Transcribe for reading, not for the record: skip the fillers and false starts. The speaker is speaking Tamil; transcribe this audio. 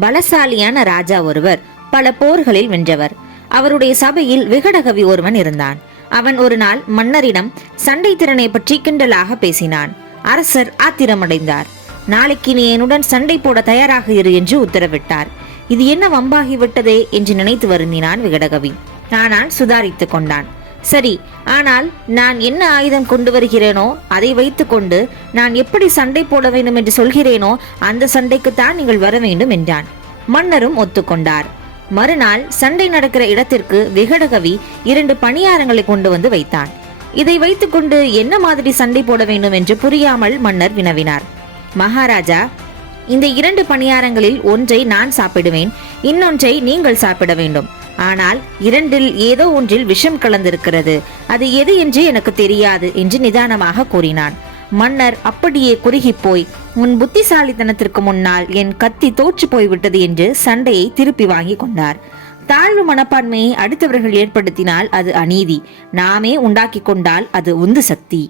பலசாலியான ராஜா ஒருவர் பல போர்களில் வென்றவர். அவருடைய சபையில் விகடகவி ஒருவன் இருந்தான். அவன் ஒரு நாள் மன்னரிடம் சண்டை திறனை பற்றி கிண்டலாக பேசினான். அரசர் ஆத்திரமடைந்தார். நாளைக்கு நீ என்னுடன் சண்டை போட தயாராக இரு என்று உத்தரவிட்டார். இது என்ன வம்பாகிவிட்டதே என்று நினைத்து வருந்தினான் விகடகவி. ஆனால் சுதாரித்துக் கொண்டான். சரி, ஆனால் நான் என்ன ஆயுதம் கொண்டு வருகிறேனோ அதை வைத்துக் கொண்டு நான் எப்படி சண்டை போட வேண்டும் என்று சொல்கிறேனோ அந்த சண்டைக்குத்தான் நீங்கள் வர வேண்டும் என்றான். மன்னரும் ஒத்துக்கொண்டார். மறுநாள் சண்டை நடக்கிற இடத்திற்கு விகடகவி 2 பணியாரங்களை கொண்டு வந்து வைத்தான். இதை வைத்துக் கொண்டு என்ன மாதிரி சண்டை போட வேண்டும் என்று புரியாமல் மன்னர் வினவினார். மகாராஜா, இந்த 2 பணியாரங்களில் ஒன்றை நான் சாப்பிடுவேன், இன்னொன்றை நீங்கள் சாப்பிட வேண்டும். ஆனால் 2இல் ஏதோ ஒன்றில் விஷம் கலந்திருக்கிறது, அது எது என்று எனக்கு தெரியாது என்று நிதானமாக கூறினான். மன்னர் அப்படியே குறுகி போய், உன் புத்திசாலித்தனத்திற்கு முன்னால் என் கத்தி தோற்று போய்விட்டது என்று சண்டையை திருப்பி வாங்கி கொண்டார். தாழ்வு மனப்பான்மையை அடுத்தவர்கள் ஏற்படுத்தினால் அது அநீதி, நாமே உண்டாக்கி கொண்டால் அது உந்து சக்தி.